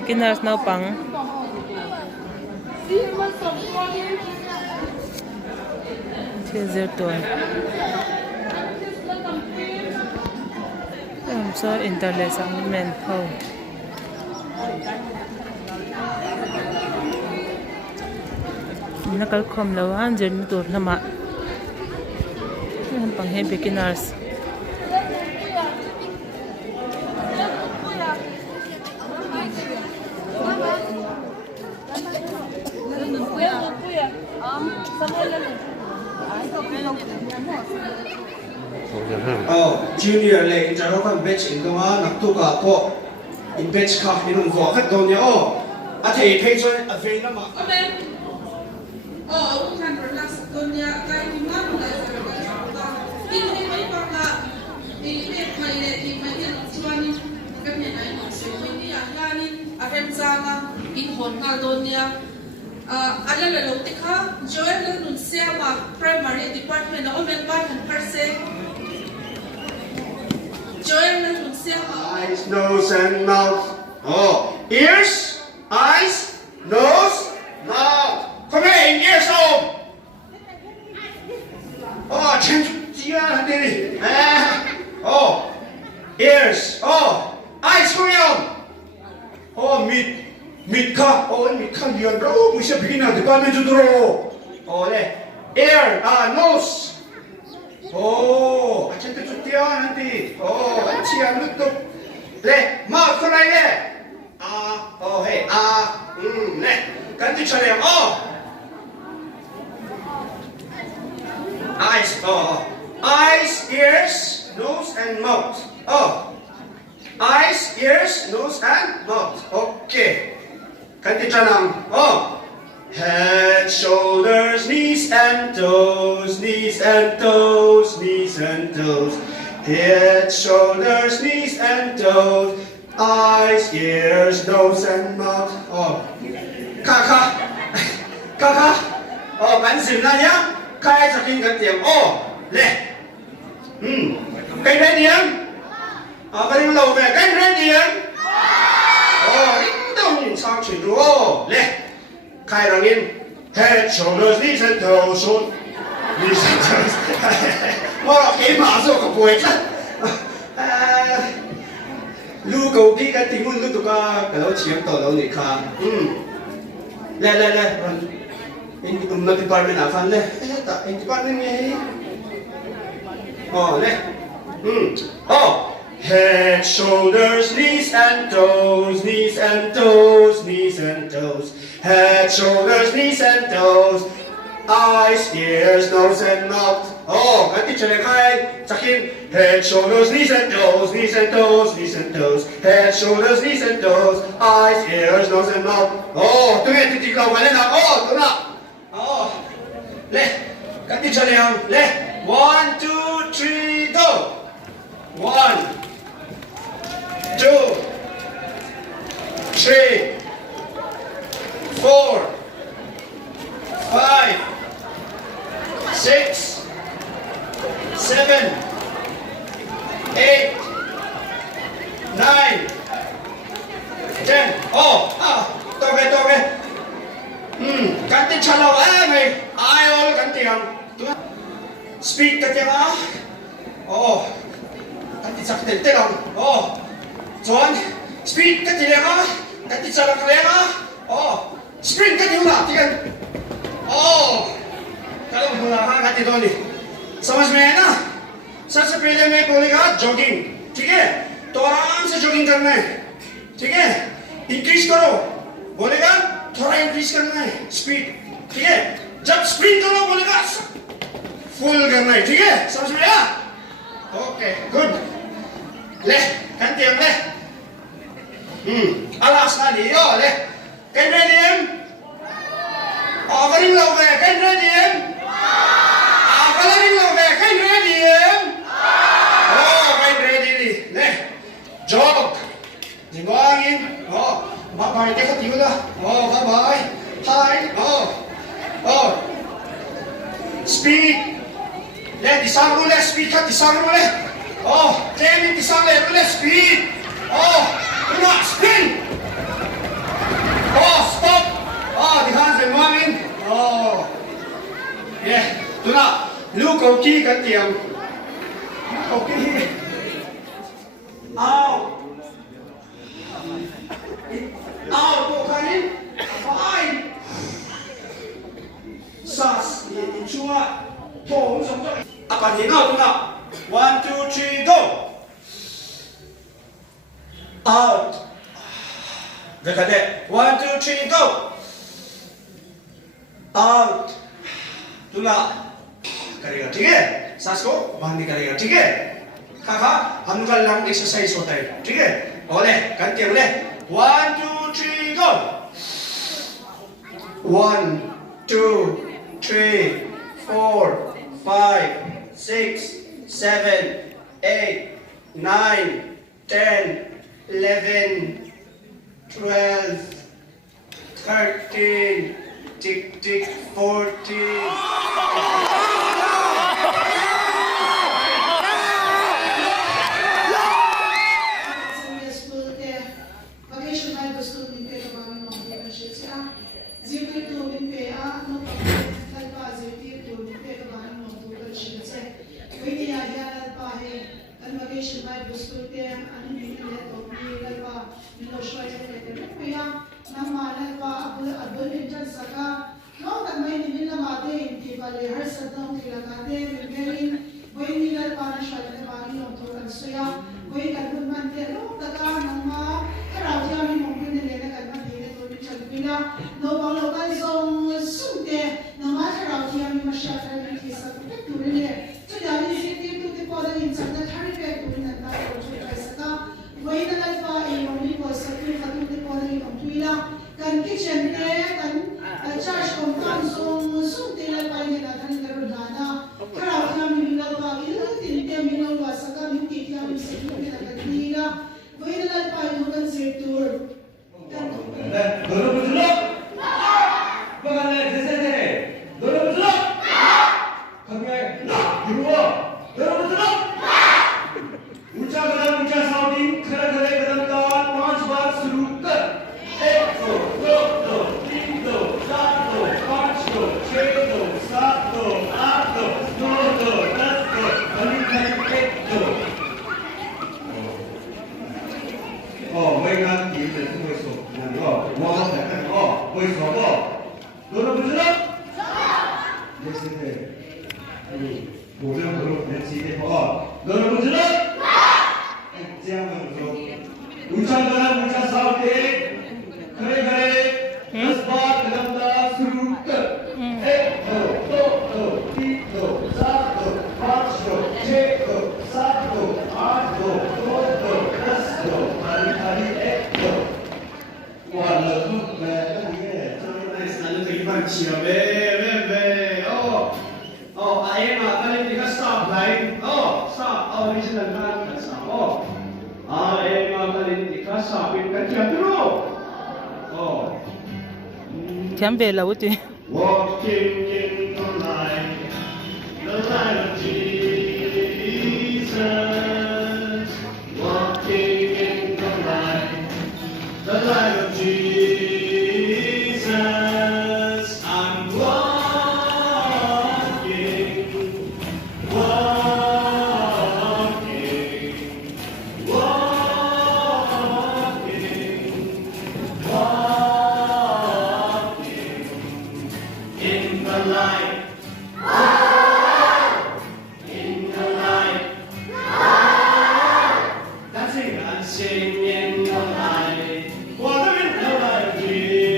Beginners now pang. So interlace ang men how. Nakalkom lawan journey tour nama. Yan pang beginners. Junior le jaro kan batch in donga naktu ka po in batch ka inun vo khat don ya a thei phei choi a vein lama amen aung kan relax dunia kai ki ma ma sa in hei mai pa ka i le khai le ki mai ni chuani ka ne nai no se ni ya yani a rem zanga in hon ka dunia ala le lo te kha joel le nun se ma primary department o men ba kan par se eyes, nose, and mouth. Ears, eyes, nose, mouth. Come here, ears home. Change. Ears. Eyes, come here. Meat cut. Meat cut. You are we should begin at the department to draw. Ear, nose. I can't do it, auntie. I can't look up. Le, mouth, come right there. Hey, le, can't you try eyes, eyes, ears, nose, and mouth. Eyes, ears, nose, and mouth. Okay. Can't you try head, shoulders, knees and toes, knees and toes, knees and toes. Head, shoulders, knees and toes, eyes, ears, nose and mouth. Kaka. Bạn dừng ra nhá. Khai cho kinh cái tiếng. Lệ. Cái rễ điểm. Cái điểm đầu về cái rễ điểm. Đâu nhìn sao chuyển đúng. Lệ. Khai rằng in head, shoulders, knees and toes, knees and toes. Mà cái mà rồi có buổi chứ. Lu cầu đi cái tiếng lu tụi cái đó chiếm tổ đó này khá. Lẹ. In department à phan lẹ. In department nghe. Lẹ. Head, shoulders, knees and toes, knees and toes, knees and toes. Head, shoulders, knees and toes, eyes, ears, nose and mouth. Cái teacher này khai chắc in head, shoulders, knees and toes, knees and toes, knees and toes. Head, shoulders, knees and toes, eyes, ears, nose and mouth. Tôi nghe tiếng đầu cái nào. Đúng nào. Lên. Cái teacher này không? Lên. 1, 2, 3, go. 1, 2, 3, 4, 5, 6, 7, 8, 9, 10. Tôi cái. Cắn tiếng chào lâu mày. Ai ơi cắn tiếng. Speak cái tiếng á. Cắn tiếng chắc tiếng tiếng không. John, speak cái tiếng á. Cắn tiếng chào lâu cái á. Sprint cái tiếng nào tiếng. Kalau mula kan itu ni, समझ में है ना? सबसे पहले मैं बोलेगा jogging, ठीक है? तो आराम से जॉगिंग करना है, ठीक है? इंक्रीज करो, बोलेगा थोड़ा इंक्रीज करना है स्पीड, ठीक है? जब स्प्रिंट करो बोलेगा फुल करना है, ठीक है? समझ में आया? Okay, good. ले, ganti le. Alas na dia le. Kan ready? Coloring lâu về cái gradient. Coloring lâu về cái gradient. Cái gradient đi. Nè. Jog. Nhìn qua nhìn. Bắt bài cái khó chịu đó. Bắt bài. Hai. Speed. Nè, đi sang luôn nè. Speed cut đi sang luôn nè. Oh, training isang level speed. Oh, do not sprint. Oh, stop. Oh, the hands are moving. Oh, yeah. Do not look okay, kan tiang. Okay. Out. Out, go kanin. Fine. Sas, in chua. Thổ sống cho. Apa ni nào tu nào. 1, 2, 3, go. Out. Dekat dek. 1, 2, 3, go. Out. Tu nak. करेगा ठीक है सांस को बांध के करेगा ठीक है खा हम का लंग एक्सरसाइज होता है ठीक है बोले करके बोले 1 2 3 go 1 2 3 4 5 6 7 8 9 10 11 12 13 tick tick 14 Tiang bela uti. Walking in the light of Jesus. Walking in the light of Jesus. I'm walking, walking, walking, walking in the light. Dancing in the light, walking in the light of Jesus.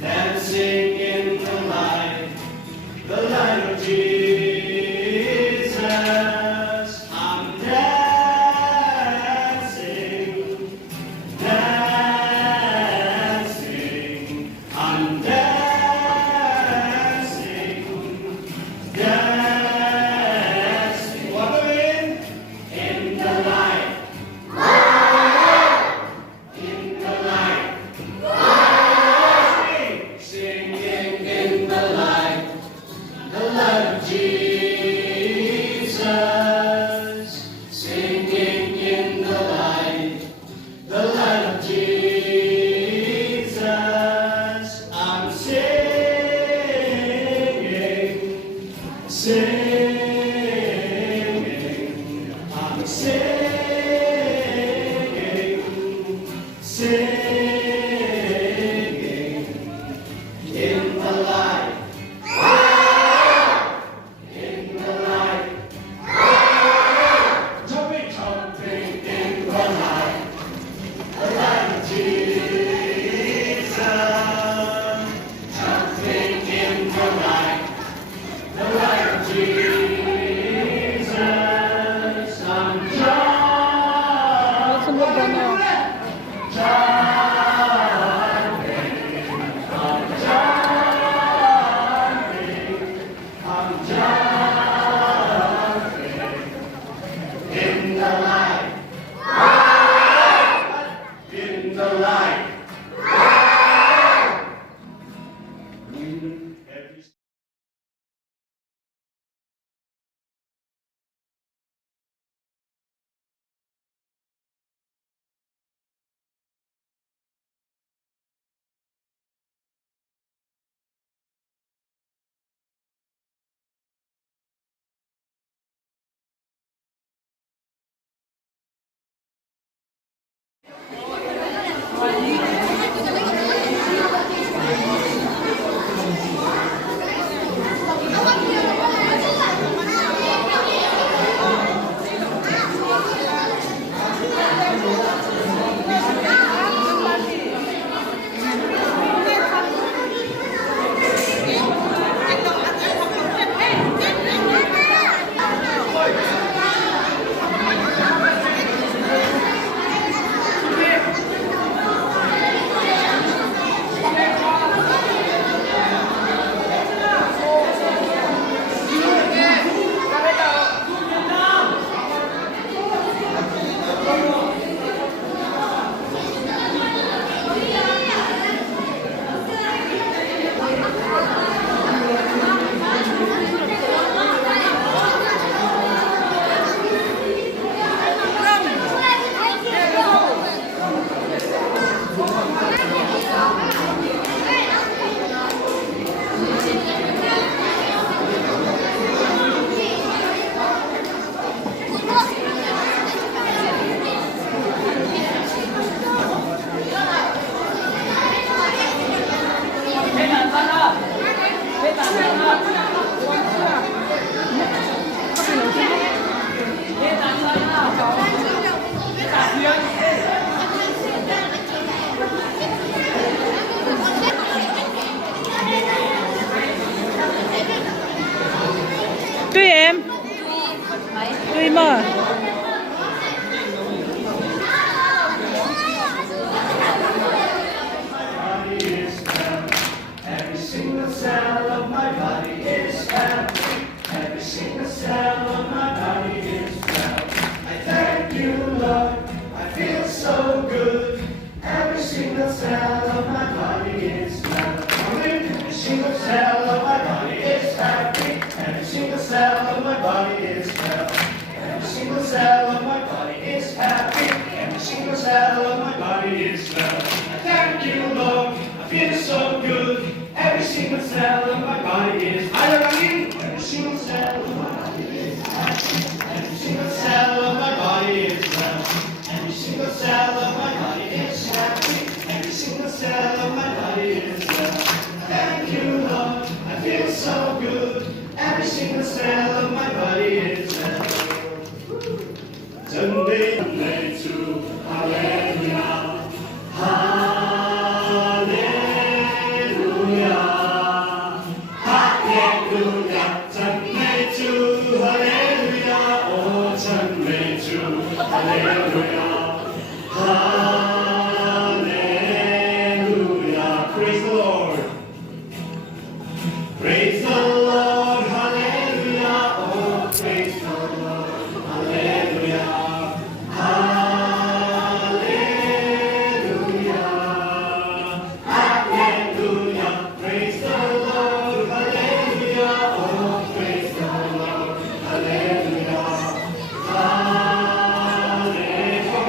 Dancing in the light of Jesus. I'm dancing, dancing, I'm dancing, dancing. Walking in the light. In the light. Singing in the light of Jesus. singing, I'm singing, singing in the light, in the light, jumping, jumping in the light of Jesus, jumping in the light of Jesus, I'm in the light, in the light. Tụi em tụi mà Every single cell of my body is happy. Every single cell of my body is well. I thank you, Lord. I feel so good. Every single cell of my body is well. Every single cell of my body is happy. Every single cell of my body is well. Every single cell of my body is happy. Every single cell of my body is well. I thank you, Lord. I feel so good. Every single cell of my body is happy. Every single cell of my body is happy. Every single cell of my body is well. Every single cell of my body is happy. Every single cell of my body is well. Thank you, Lord. I feel so good. Every single cell of my body is well. Sunday, Sunday to Hallelujah. Hallelujah. Hallelujah. Sunday to Hallelujah. Oh, Sunday to Hallelujah. Hallelujah. Praise the Lord. Praise the Lord. Hallelujah. Oh, praise the Lord. Hallelujah. Hallelujah. Hallelujah. Praise the Lord. Hallelujah. Oh, praise the Lord. Hallelujah. Hallelujah.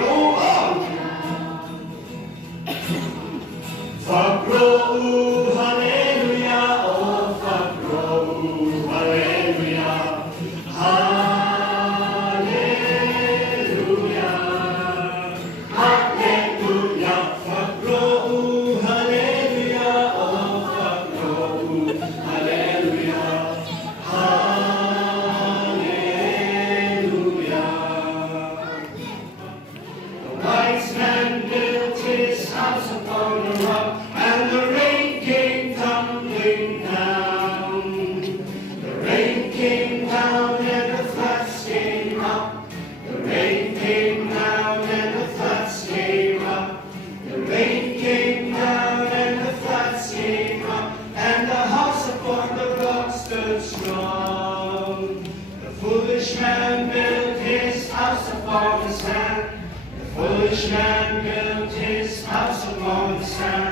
foolish man built his house upon the sand.